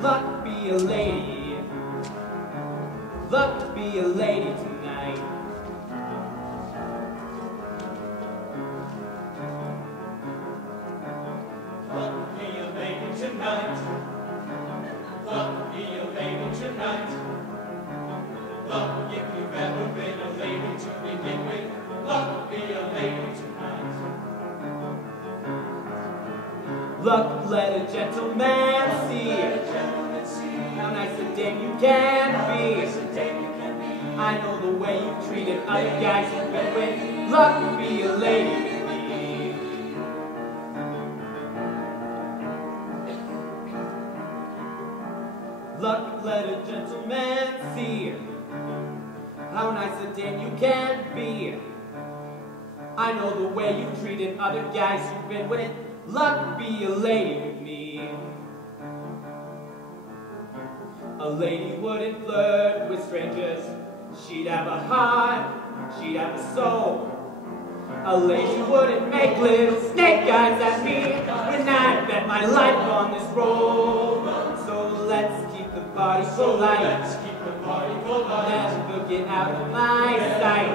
Luck be a lady. Luck be a lady tonight. Luck be a lady tonight. Luck be a lady tonight. Luck if you've ever been a lady to begin with. Luck be a lady tonight. Luck let a gentleman see how nice a dame you can be. I know the way you treated other guys you've been with. Luck be a lady with me. Luck let a gentleman see how nice a dame you can be. I know the way you treated other guys you've been with. Luck be a lady with me. A lady wouldn't flirt with strangers. She'd have a heart, she'd have a soul. A lady wouldn't make little snake eyes at me when I bet my life on this roll. So let's keep the party polite. Let's keep the party polite. Never get out of my sight.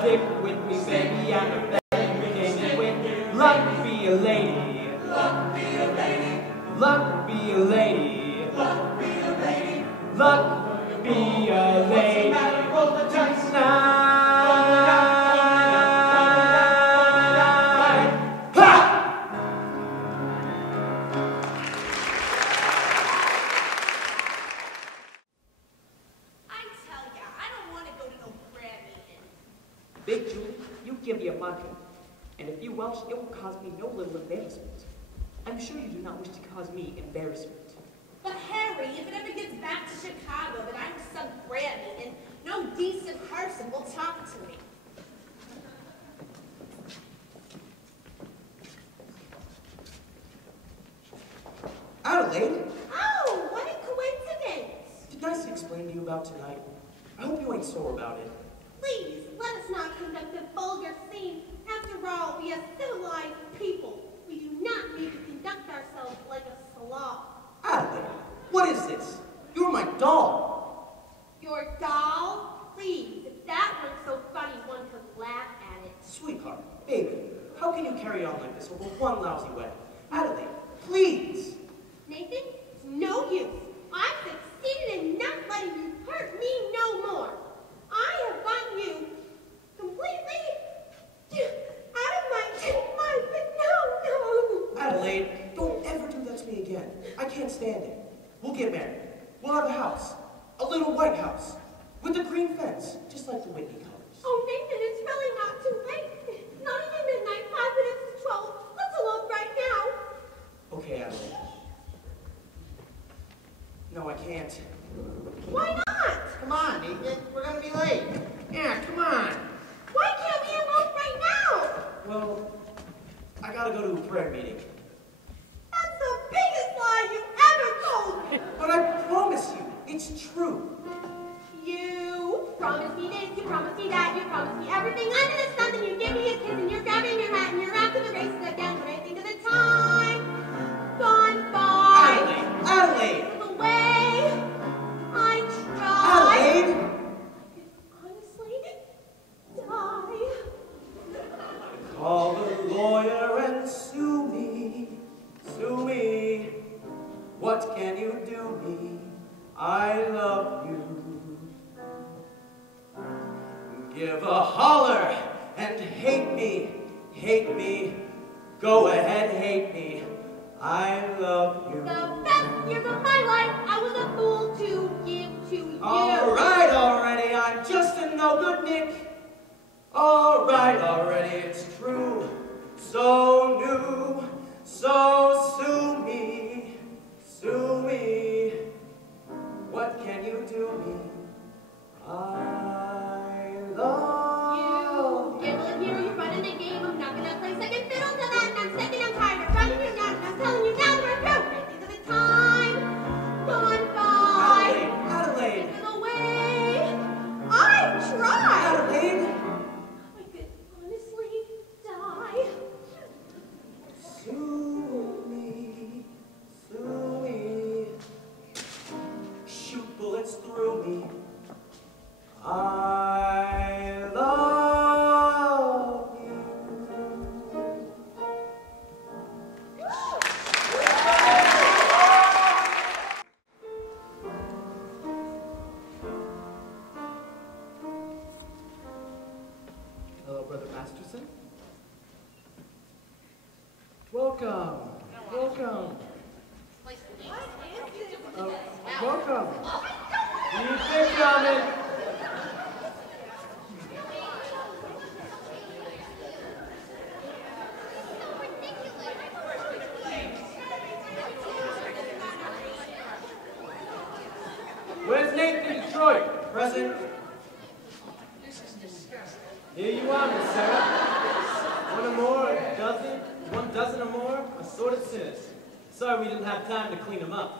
Stick with me, baby, I'm the fella you came in with. Luck be a lady. Luck be a lady. Luck be a lady. Luck be a lady. Luck be a lady. Roll the dice tonight. Big Julie, you give me a mantra, and if you welch, it will cause me no little embarrassment. I'm sure you do not wish to cause me embarrassment. explain to you about tonight? I hope you ain't sore about it. Please, let us not conduct a vulgar scene. After all, we are civilized people. We do not need to conduct ourselves like a slob. Adelaide, what is this? You're my doll. Your doll? Please, if that weren't so funny, one could laugh at it. Sweetheart, baby, how can you carry on like this over one lousy wedding? Adelaide, please. Nathan, it's no use. I've succeeded in not letting you hurt me no more. I have gotten you completely out of my mind, but no. Adelaide, don't ever do that to me again. I can't stand it. We'll get married. We'll have a house. A little white house. With a green fence, just like the Whitney colors. Oh, Nathan, it's really not too late. Not even midnight, 5 minutes to 12. Let's elope right now. Okay, Adelaide. No, I can't. Why not? Come on, Nathan. We're gonna be late. Yeah, come on. Why can't we elope right now? Well, I gotta go to a prayer meeting. That's the biggest lie you ever told me. But I promise you, it's true. You promised me this, you promised me that, you promised me everything under the sun, then you give me a kiss and you're grabbing your hat and you're off to the races again. When I think of the time gone by, Adelaide! the way I tried. Adelaide! Honestly, die. Call the lawyer and sue me, sue me. What can you do me? I love you. Give a holler and hate me. Go ahead, hate me. I love you. The best years of my life, I was a fool to give to you. All right already, I'm just a no-good Nick. All right already, it's true. So new, so sue me, sue me. What can you do me? I love you. Gambling hero, you're running the game. I'm not gonna play second fiddle to that, and I'm sick and I'm tired of running your nut, and I'm telling you now that we're through. Think of the time gone by. Adelaide! Think of the way I tried. Adelaide! I could honestly die. Sue me, sue me. Shoot bullets through me. I love you. Hello, Brother Masterson. Welcome. Welcome. Welcome. Keep it coming. Where's Nathan Detroit? Present. Here you are, Miss Sarah. One dozen or more assorted sinners. Sorry we didn't have time to clean them up.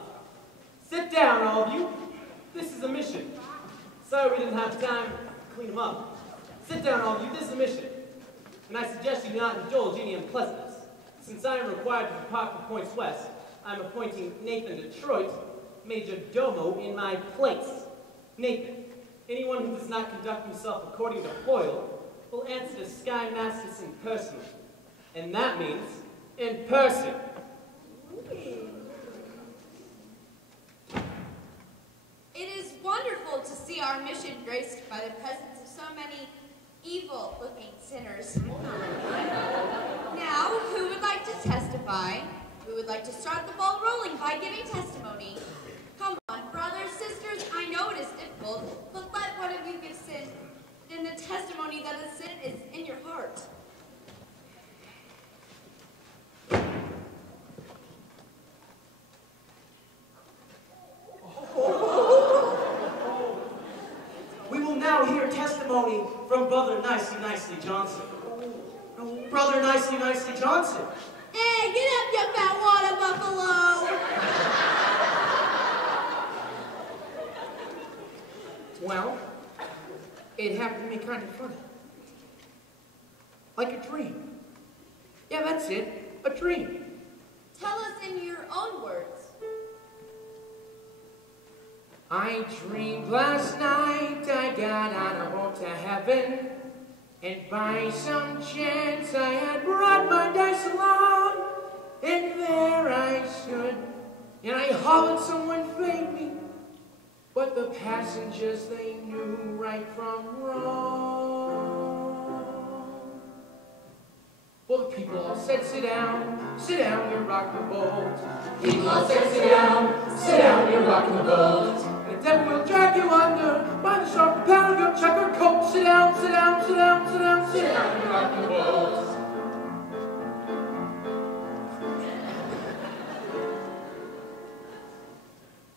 Sit down, all of you. This is a mission. Sorry we didn't have time to clean them up. Sit down, all of you. This is a mission. And I suggest you not indulge any unpleasantness. Since I am required to depart for points west, I'm appointing Nathan Detroit Major Domo in my place. Nathan, anyone who does not conduct himself according to Hoyle will answer to Sky Masterson personally. And that means in person. It is wonderful to see our mission graced by the presence of so many evil-looking sinners. Now, who would like to testify? Who would like to start the ball rolling by giving testimony? Come on, brothers, sisters, I know it is difficult, but let one of you give sin in the testimony that the sin is in your heart. We will now hear testimony from Brother Nicely Johnson. Brother Nicely Johnson. Hey, get up, you fat water buffalo! Well, it happened to me kind of funny. Like a dream. Yeah, that's it. A dream. Tell us in your own words. I dreamed last night I got on a boat to heaven, and by some chance I had brought my dice along, and there I stood, and I hollered someone fade me, but the passengers, they knew right from wrong. Well, the people all said, sit down, you rock the boat. People all said, sit down, you rock the boat. And the devil will drag you under by the sharp pound of your checkered coat. Sit down, sit down, sit down, sit down, sit down, you rock the boat.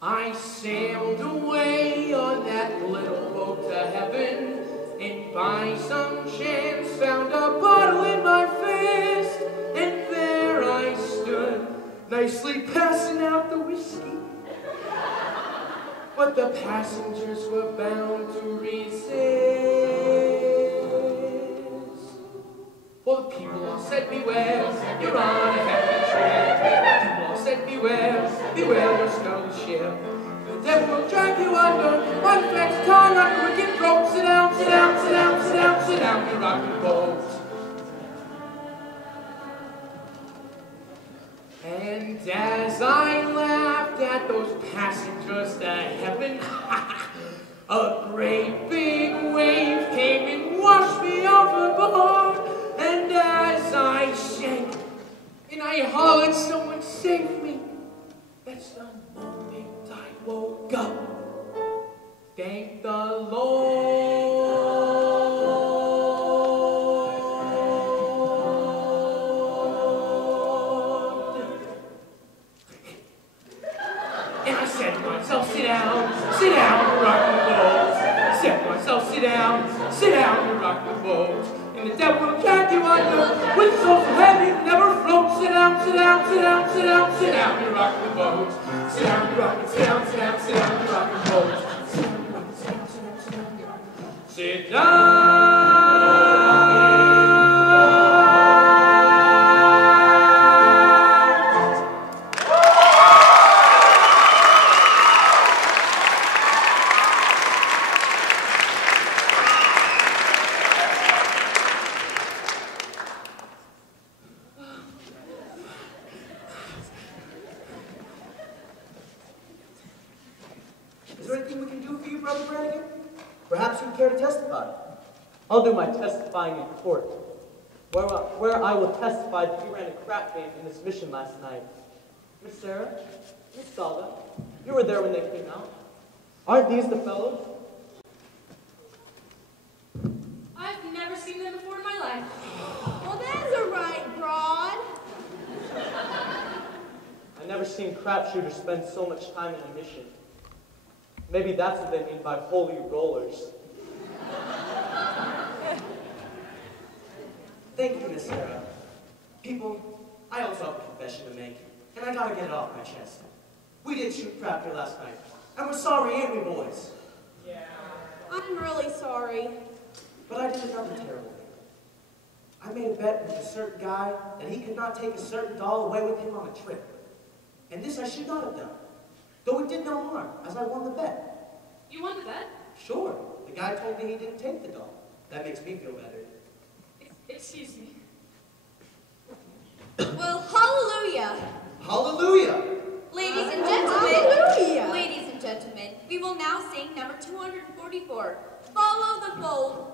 I sailed away on that little boat to heaven, and by some chance found a bottle in my fist, and there I stood, nicely passing out the whiskey. But the passengers were bound to resist. Well, the people all said, beware, you're on a heavy trip. The people all said, beware, beware your scuttled ship. The devil will drag you under, by the fancy tar on your wicked throat. Sit down, sit down, sit down, sit down, sit down, you rock the boat. And as I laughed at those passengers to heaven, a great big wave came and washed me overboard. And as I sank, and I hollered, someone save me, that's the moment I woke up. Thank the Lord. And I said to myself, sit down, you rock the boat. I said to myself, sit down, you rock the boat. And the devil will drag you under with so heavy it never floats. Sit down, sit down, sit down, sit down, sit down, you rock the boat. Sit down, you rock it, sit down, sit down, sit down, you rock the boat. Sit down, you rock it, sit down, sit down, sit down. Sit down. Is there anything we can do for you, Brother Brannigan? Perhaps you'd care to testify. I'll do my testifying in court, where I will testify that you ran a crap game in this mission last night. Miss Sarah, Miss Salda, you were there when they came out. Aren't these the fellows? I've never seen them before in my life. Well, that's all right, Broad. I've never seen crap shooters spend so much time in a mission. Maybe that's what they mean by holy rollers. Thank you, Miss Sarah. People, I also have a confession to make, and I gotta get it off my chest. We did shoot crap here last night, and we're sorry, ain't we, boys? Yeah. I'm really sorry. But I did another terrible thing. I made a bet with a certain guy that he could not take a certain doll away with him on a trip. And this I should not have done, though it did no harm, as I won the bet. You won the bet? Sure, the guy told me he didn't take the doll. That makes me feel better. Excuse me. Well, hallelujah. Hallelujah! Ladies and gentlemen, Hallelujah. ladies and gentlemen, we will now sing number 244, Follow the Fold.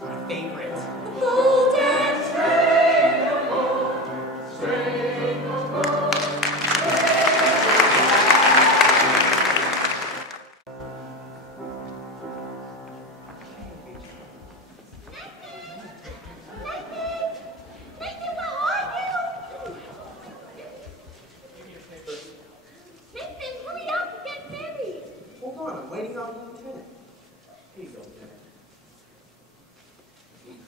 My favorite. The fold and stray no more, stray no more. Hold on, I'm waiting on the lieutenant. Here you go, Lieutenant.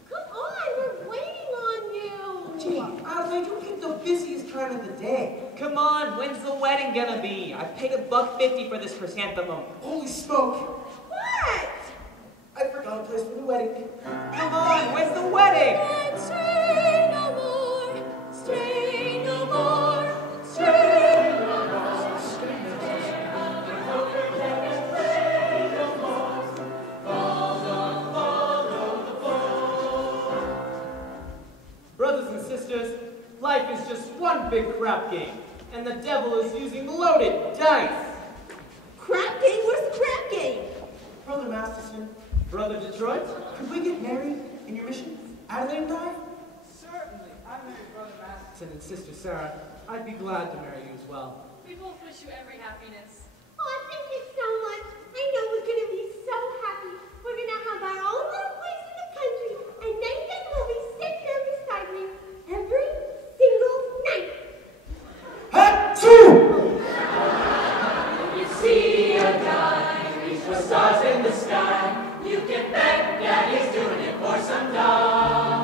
Come on, we're waiting on you. Gee, Adelaide, you picked the busiest time of the day. Come on, when's the wedding gonna be? I paid $1.50 for this chrysanthemum. Holy smoke! What? found a place for the wedding. Come on, where's the wedding? And stray no more, stray no more, stray no more. Brothers and sisters, life is just one big crap game, and the devil is using loaded dice. Crap game? Where's the crap game? Brother Masterson, Brother Detroit? could we get married in your mission? Adelaide and I? Certainly. I married Brother Masterson and Sister Sarah. I'd be glad to marry you as well. We both wish you every happiness. Oh, thank you so much. I know we're going to be so happy. We're going to have our own little place in the country, and Nathan will be sitting there beside me every single night. Achoo! You see a guy, reach for stars in the sky. You can bet that he's doing it for some dough.